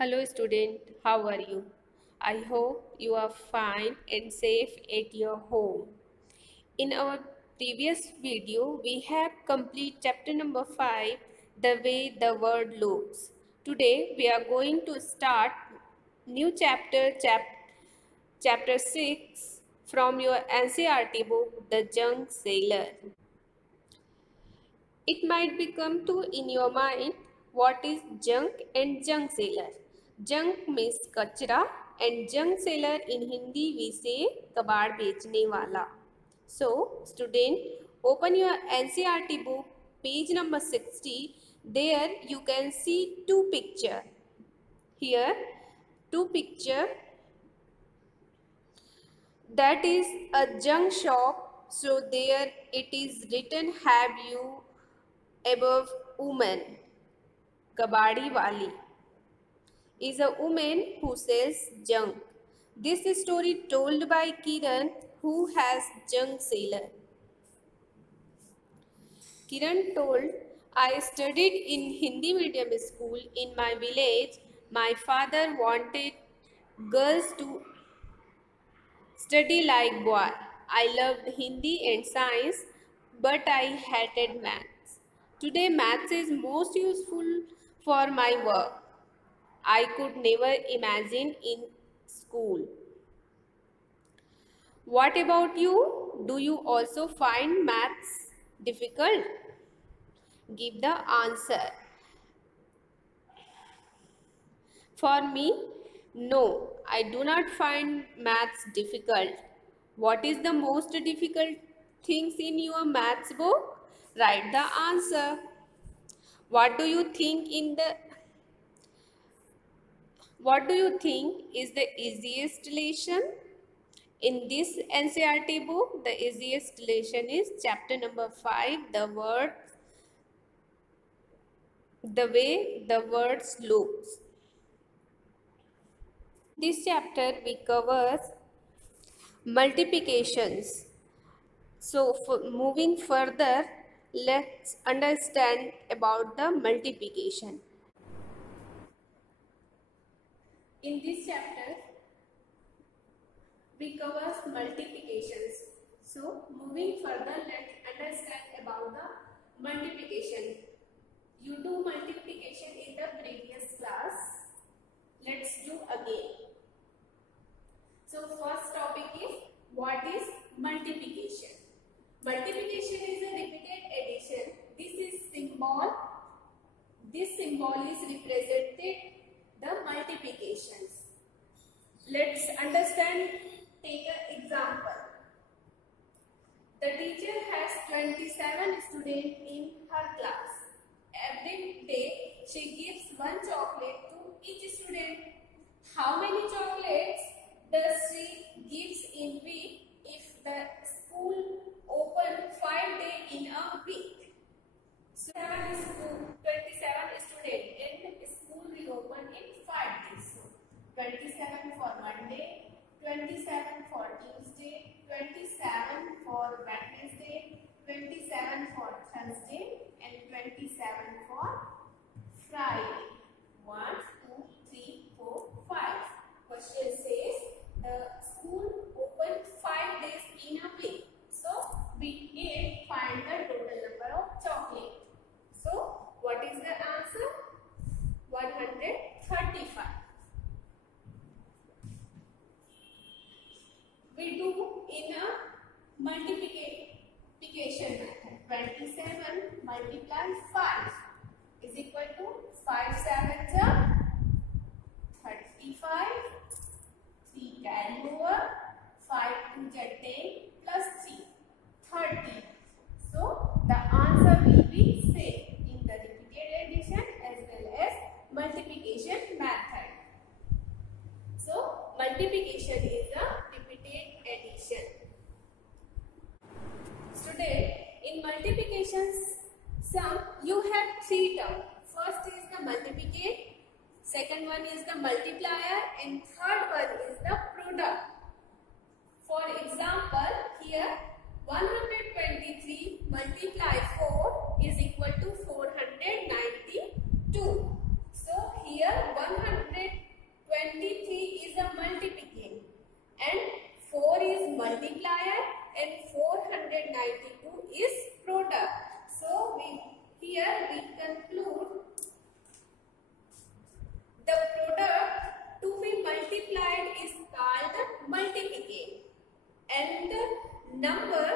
Hello student, how are you? I hope you are fine and safe at your home. In our previous video, we have complete chapter number 5, The Way the World Looks. Today, we are going to start new chapter 6 from your NCERT book, The Junk Sailor. It might become to in your mind what is junk and junk seller. Junk means kachra and junk seller in Hindi we say कबाड़ बेचने वाला. So student, open your NCERT book page number 60. There you can see two picture. Here two picture, that is a junk shop. So there it is written have you above woman. Kabadi Wali is a woman who sells junk. This story told by Kiran, who has junk seller. Kiran told, I studied in Hindi medium school in my village. My father wanted girls to study like boy. I loved Hindi and science, but I hated maths. Today maths is most useful for my work. I could never imagine in school. What about you? Do you also find maths difficult? Give the answer. For me, no, I do not find maths difficult. What is the most difficult things in your maths book? Write the answer. What do you think is the easiest lesson? In this NCERT book, the easiest lesson is chapter number 5, the way the words looks. This chapter we covers multiplications. So moving further, let's understand about the multiplication. In this chapter, we cover multiplications. So moving further, let's understand about the multiplication. You do multiplication in the previous class. Let's do again. So first topic is what is multiplication. Multiplication is a repeated addition. This symbol is represented the multiplications. Let's understand. Take an example. The teacher has 27 students in her class. Every day she gives one chocolate to each student. How many chocolates does she gives in week if the school open 5 days in a week? So 27 students and school will open in 5 days. So 27 for Monday, 27 for Tuesday, 27 for Wednesday, 27 for Thursday, and 27 for Friday. 1, 2, 3, 4, 5. Question says the school open 5 days in a week. So we need find the total number of chocolate. So what is the answer? 135. We do in a multiplication method. 27 multiply 5 is equal to 5 7s are 35. 3 carry over. 5 2 10 plus 3 30. So the answer will be same in the repeated addition as well as multiplication method. So multiplication is a repeated addition. Student, in multiplications sum you have 3 terms. First is the multiplicate, second one is the multiplier, and third one is the product. For example, here 123 multiply 4 is equal to 492. So here 123 multiplier and 492 is product. So here we conclude the product to be multiplied is called multiplication, and the number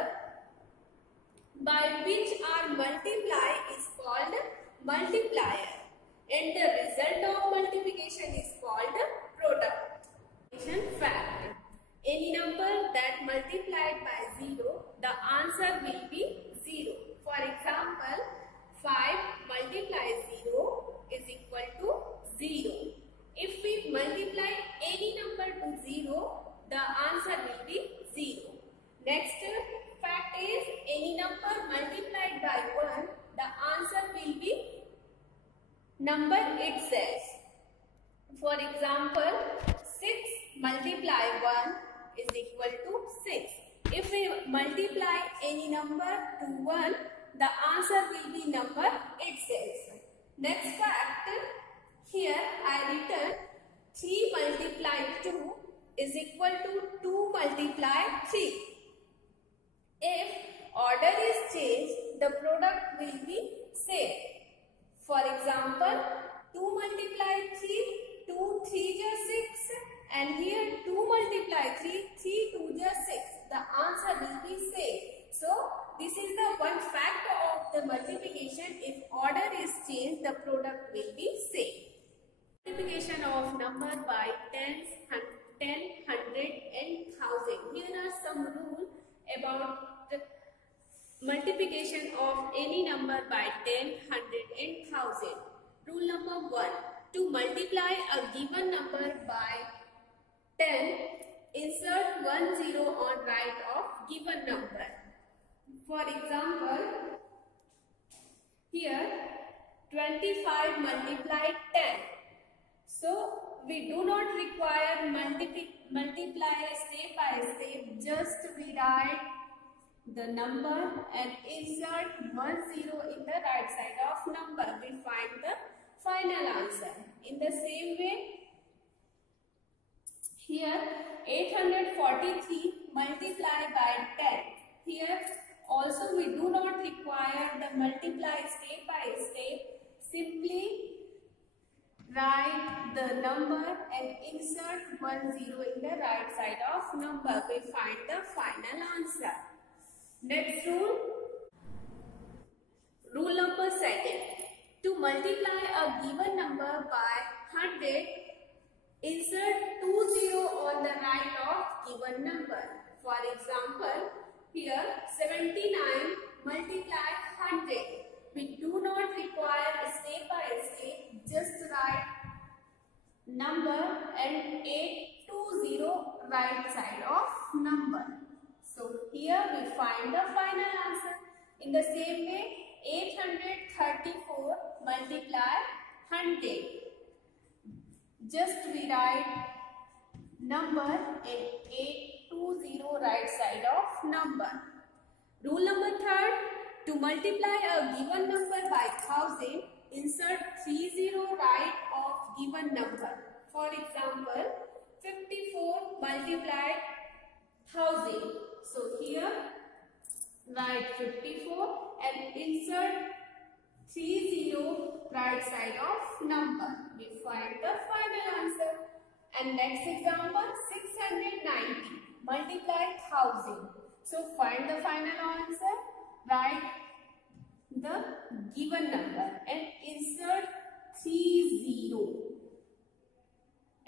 by which are multiplied is called multiplier, and the result of multiplication is called product. Fact: any number that multiplied by 0, the answer will be 0. For example, 5 multiplied 0 is equal to 0. If we multiply any number to 0, the answer will be 0. Next fact is, any number multiplied by 1, the answer will be number itself. For example, 6 multiply 1 is equal to 6. If we multiply any number to 1, the answer will be number itself. Next fact, here I written 3 multiply 2 is equal to 2 multiply 3. If order is changed, the product will be same. For example, 2 multiply 3, 2 3 is 6, and here 2 multiply 3, 3 2 is 6. The answer will be same. So this is the one fact of the multiplication. If order is changed, the product will be same. Multiplication of number by tens, 10, 100 and 1000. Here are some rules about the multiplication of any number by 10, 100 and 1000. Rule number 1. To multiply a given number by 10, insert 1 0 on right of given number. For example, here 25 multiplied 10. So we do not require multiply step by step. Just we write the number and insert 1 0 in the right side of number. We find the final answer. In the same way, here 843 multiplied by 10. Here also we do not require the multiply step by step. Simply write the number and insert 1 0 in the right side of number. We find the final answer. Next rule. Rule number 2. To multiply a given number by 100, insert 2 0 on the right of given number. For example, here 79 multiply 100. We do not require step by step. Just write number and 820 right side of number. So here we find the final answer. In the same way, 834 multiply 100. Just we write number and 820 right side of number. Rule number 3. To multiply a given number by 1000, insert 30 right of given number. For example, 54 multiplied 1000. So here write 54 and insert 30 right side of number. We find the final answer. And next example, 690 multiply 1000. So find the final answer. Write the given number and insert 30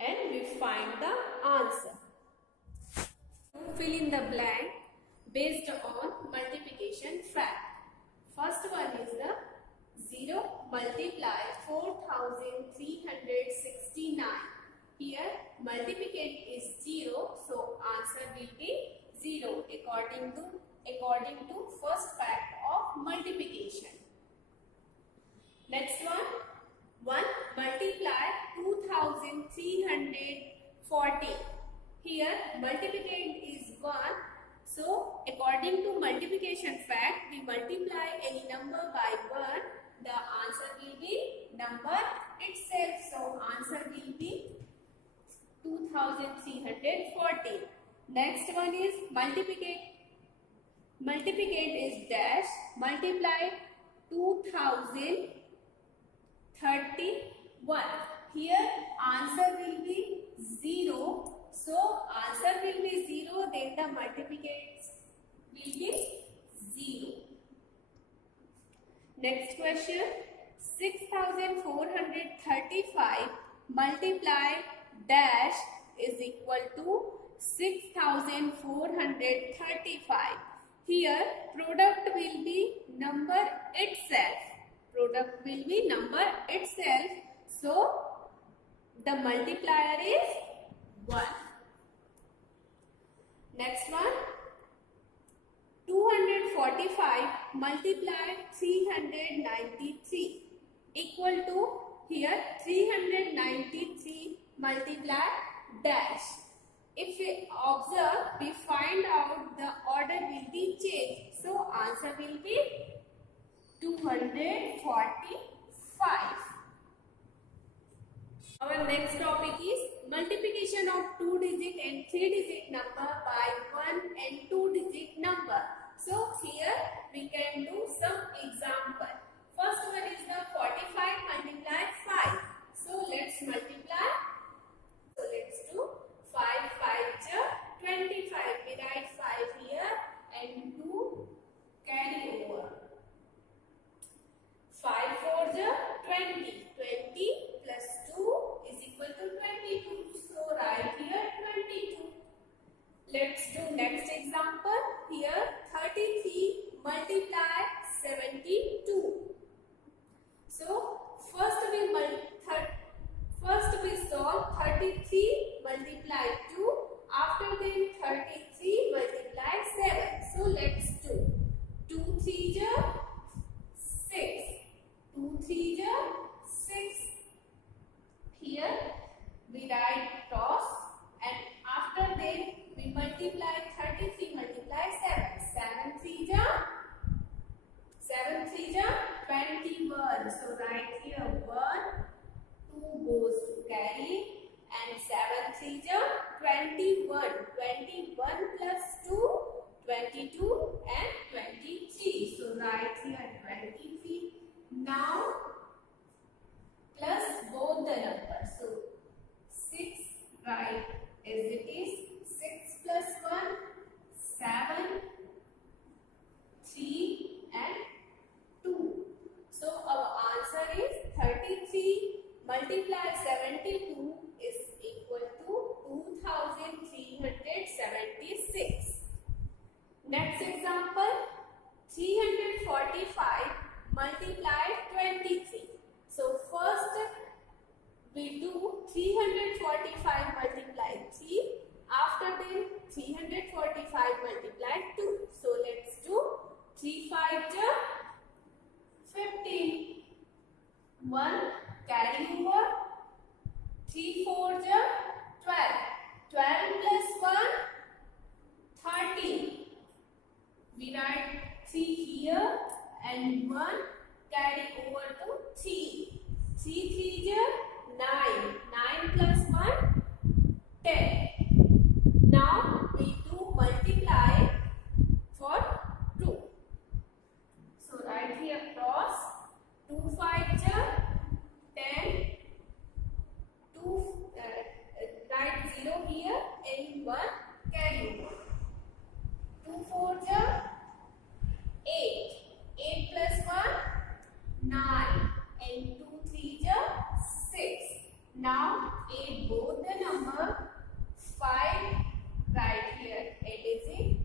and we find the answer. Fill in the blank based on multiplication fact. First one is the 0 multiply 4369. Here multiplicate is 0, so answer will be 0 according to first fact of multiplication. Next one, 1 multiply 2340. Here multiplicate is 1. So according to multiplication fact, we multiply any number by 1. The answer will be number itself. So answer will be 2340. Next one is multiplicate. Multiplicate is dash multiply 2031. Here answer will be 0. So answer will be 0. Then the multiplicates will be 0. Next question. 6435 multiply dash is equal to 6435. Here product will be number itself. Product will be number itself. So the multiplier is 1. Next one. 245 multiply 393 equal to here 393 multiply dash. If we observe, we find out the order will be changed. So answer will be 245. Our next topic is multiplication of 2-digit and 3-digit number by 1 and 2-digit number. So here we can do some example. First one is the 45 multiply 5. So let's multiply. So let's do 5 5 25. We write 5 here and 2 carry over. 5 4 20. 20 plus 2 is equal to 22. So write here 22. Let's do next example. Here 33 multiply 72. So first we solve 33 multiply 2. After then 33 multiply 7. So let's do 2 3 6. 2 3 6. Here we write cross and after then we multiply 33 multiply 7. 7 3 21. So write here 1. 2 goes to carry and 7 3 21. 21 plus 2 22 and 23. So write here 23. Now plus both the numbers. So 6 write as it is. 6 plus 1 7 3 and 2. So our answer is 33 multiply 72 is equal to 2376. Next example 345 multiply 23. So first we do 345 multiply 3. After then 345 multiply 2. So let's do 3 5 15. 1 carry over. 3 4 12. 12 plus 1 13. We write 3 here and 1 carry over to 3. 3 3 9. 9 plus 1 10. Now we do multiply for 2. So write here cross. 2 5 10. 2 write 0 here and 1 carry over. 2 4 8. 8 plus 1 9 and 2 3 6. Now 8 both the number. 5 right here 8 is it.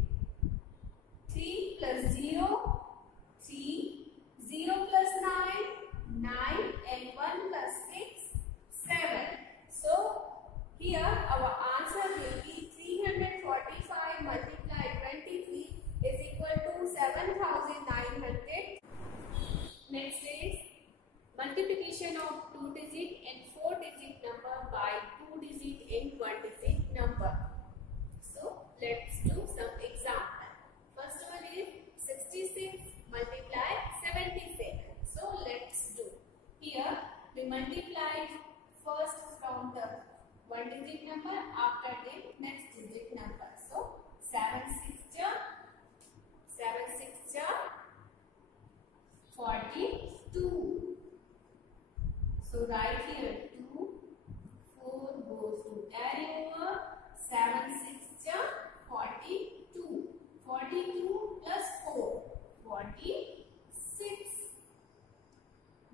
3 plus 0 3. 0 plus 9 9 and 1 plus 6 7. So here our answer will be 345 multiply 23 is equal to 7900. Next is multiplication of 2-digit and 4-digit number by 2-digit and 1-digit number. So let's do some example. First one is 66 multiply 77. So let's do. Here we multiply first from the 1-digit number, after the next digit number. So 7 6 42. So write here 2, 4 goes to carry over, 7 6 42. 42 plus 4, 46.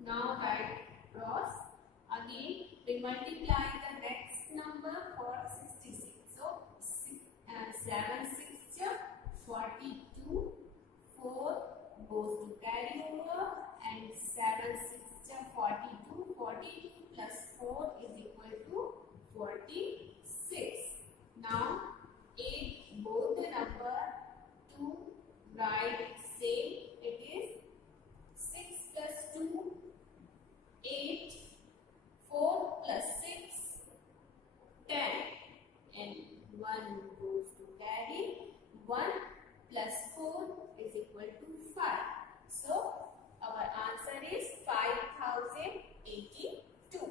Now write cross. Again we multiply the next number for 66. So 7 6 42, 4 goes to carry over, and 7 6 42. 42 plus 4 is equal to 46. Now 8 both the number to write same. It is 6 plus 2 8, 4 plus 6 10, and 1 goes to carry. 1 plus 4 is equal to 5. So our answer is 5082.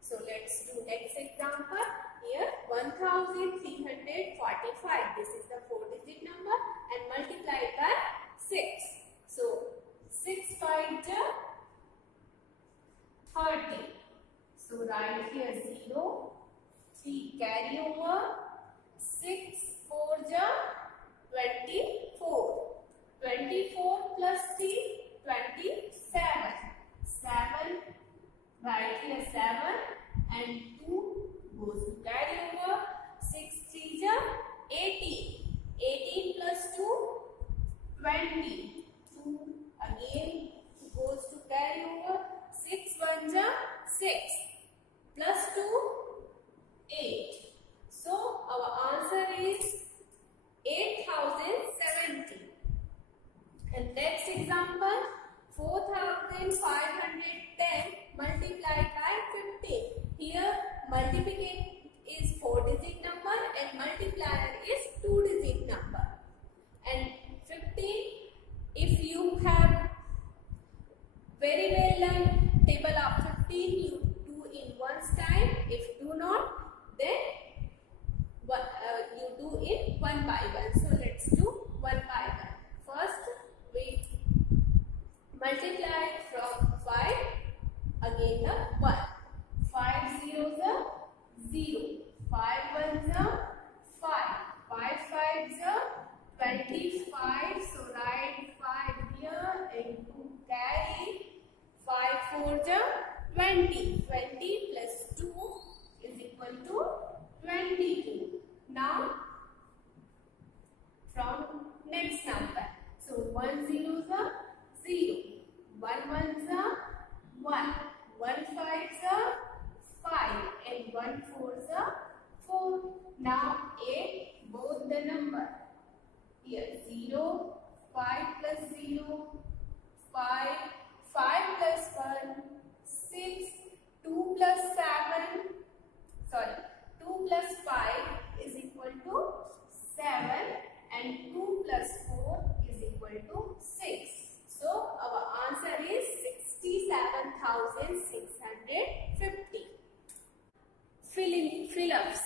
So let's do next example. Here 1345. This is the 4-digit number and multiplied by 6. So 6 5 30. So write here 0, 3 carry over, 6 4 24. 24 plus 3 27. 7 write here 7 and 2 goes to carry over, 6 3 18. 18 plus 2 20. 2 again goes to carry over, 6 1 6 plus 2 8. So our answer is 8070. And next example, 4510 multiplied by 15. Here multiplication is 4-digit number and multiplier is 2-digit number. And 15, if you have very well learned table of 15, you do in one's time. If do not, then you do it one by one. So let's do one by one. First we multiply from 5, again the 1. 5 zeros are 0. 5 ones are 5. 5 5s are 25. So write 5 here and 2 carry. 5 4s are 20. 20 plus 2 is equal to 22. Now from next number. So 1 zeros are 0. 1 ones are 1. 1 5s are 5 and 1 4s are 4. Now 8 both the number. Here 0, 5 plus 0, 5, 5 plus 1, 6, 2 plus 7, sorry, 2 plus 5 is equal to 7 and 2 plus 4 is equal to 6. So our answer is 67,650. Fill-ups.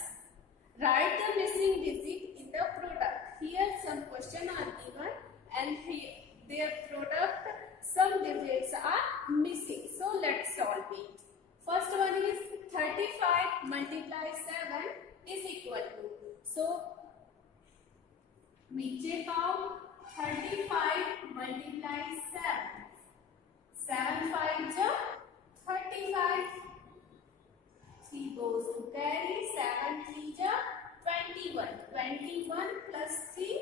Write the missing digit in the product. Here some questions are given and here their product, some digits are missing. So let's solve it. First one is 35 multiply 7 is equal to. So we check out 35 multiply 7. 7 5 35. 3 goes to carry. 7 3 21. 21 plus 3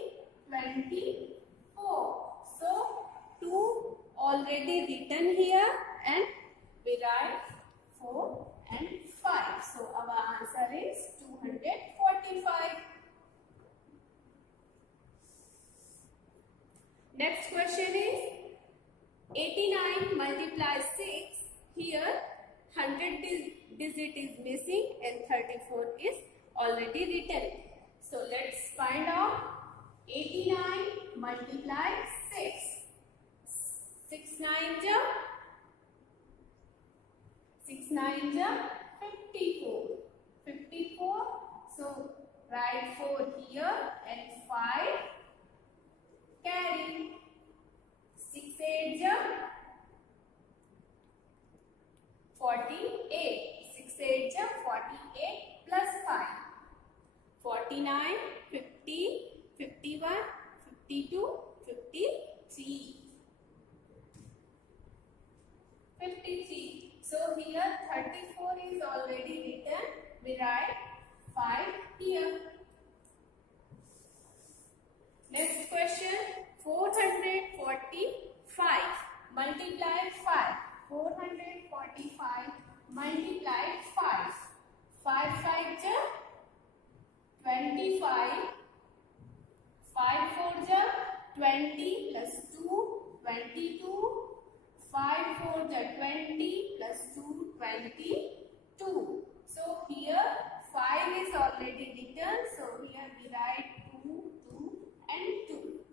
24. So 2 already written here and we write 4 and 5. So our answer is 245. Next question is 89 multiply 6. Here 100 digit is missing and 34 is already written. So let's find out 89 multiply 6. 6 9 6 9 54. 54. So write 4 here and 5 49, 50, 51, 52, 53. 53. So here 34 is already written. We write 5 here. Next question, 445. Multiply 5. 445 multiply 5. 5 5 ja 25. 5 4 ja 20 plus 2 22. 5 4 ja 20 plus 2 22. So here 5 is already written. So here we write 2 and 2.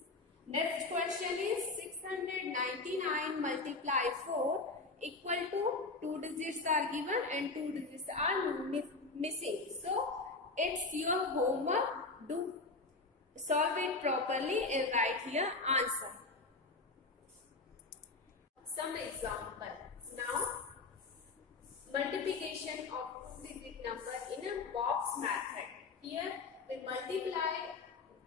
Next question is 699 multiply 4 equal to 2 digits are given and 2 digits are missing. So it's your homework. Do solve it properly and write here answer. Some example. Now multiplication of 2-digit number in a box method. Here we multiply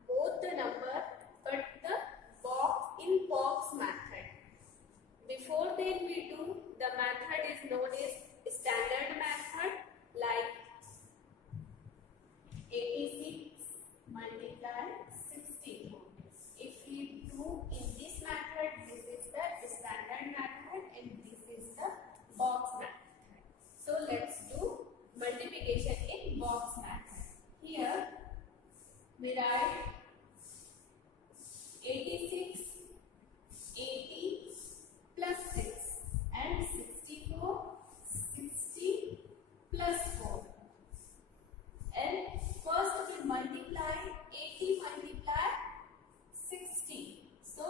both the number but the box in box method. Before then we do the method is known as standard method, like 86 multiply 64. If we do in this method, this is the standard method and this is the box method. So let's do multiplication in box method. Here we write 86, 80 plus 6 and 64, 60 plus 4. And first we multiply 80 multiply 60. So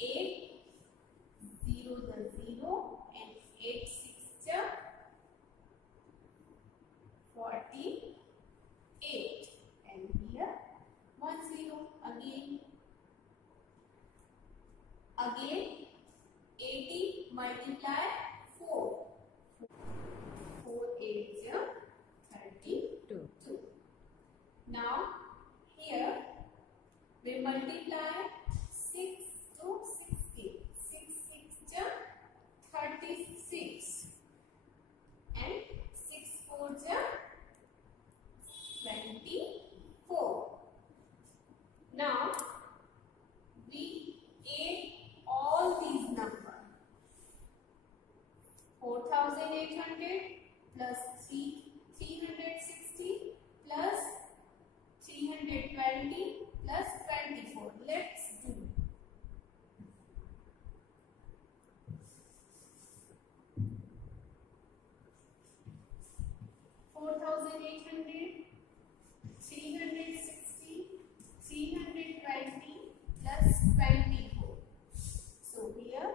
8 0 the 0 and 8 6 the 48 and here 1 0 again 80 multiply 4. 4 8 32. Now here we multiply 6 to 60. 6 6 36 and 6 4 24. Now we add all these numbers. 4800 plus 360 plus 320 plus 24. Let's do. 4800, 360, 320 plus 24. So here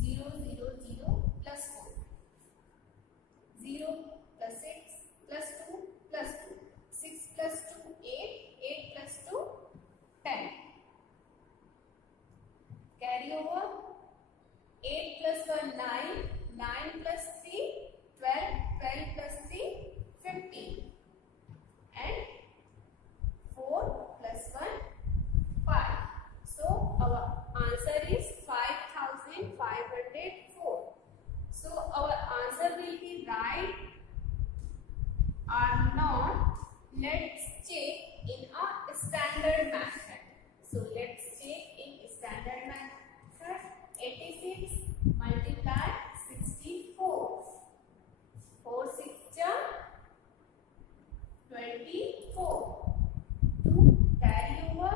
0 0 0 plus 4. 0 plus 6 plus 2 plus 2. 6 plus 2 8. 8 plus 2 10. Carry over. 8 plus 1 9. 9 plus 3 12. 12 plus 3 15. And 4 plus 1 5. So our answer is 5504. So our answer will be right or not. Let's check in a standard method. So let's check in standard method. 86 multiply 64. 4 6 24. 2 carry over.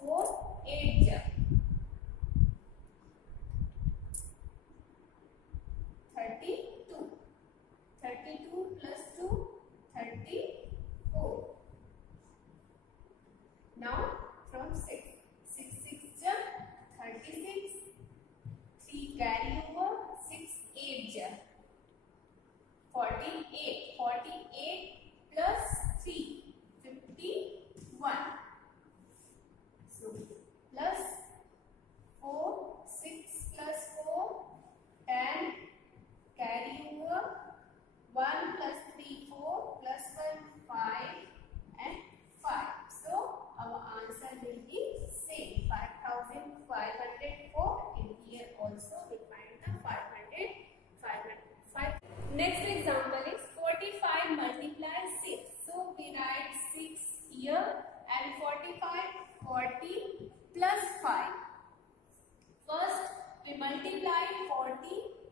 4 8 32. 32 plus 2 34. Now from 6. 6 6 36. 3 carry over. 6 8 48. 48 plus 3 51. So plus 4 6 plus 4 10. Carry over. 1 plus 3 4 plus 1 5 here, and 45, 40 plus 5. First, we multiply 40,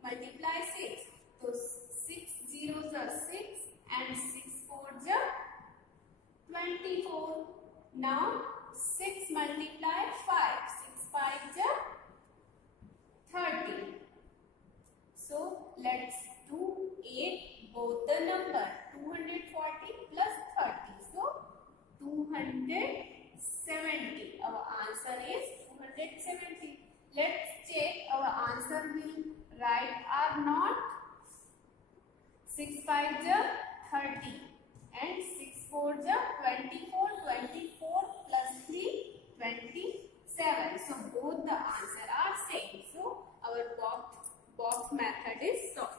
multiply 6. So 6 zeros are 6 and 6 fours are 24. Now 6 multiply 5. 6 fives are 30. So let's do 8 both the number 240 plus 30. So 270. Our answer is 270. Let's check our answer will right or not. 6 5s are 30 and 6 4s are 24. 24 plus 3 27. So both the answer are same. So our box method is solved.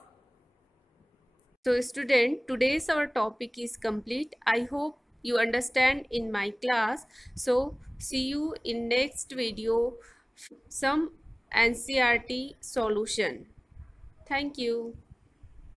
So student, today's our topic is complete. I hope you understand in my class. So see you in next video, some NCERT solution. Thank you.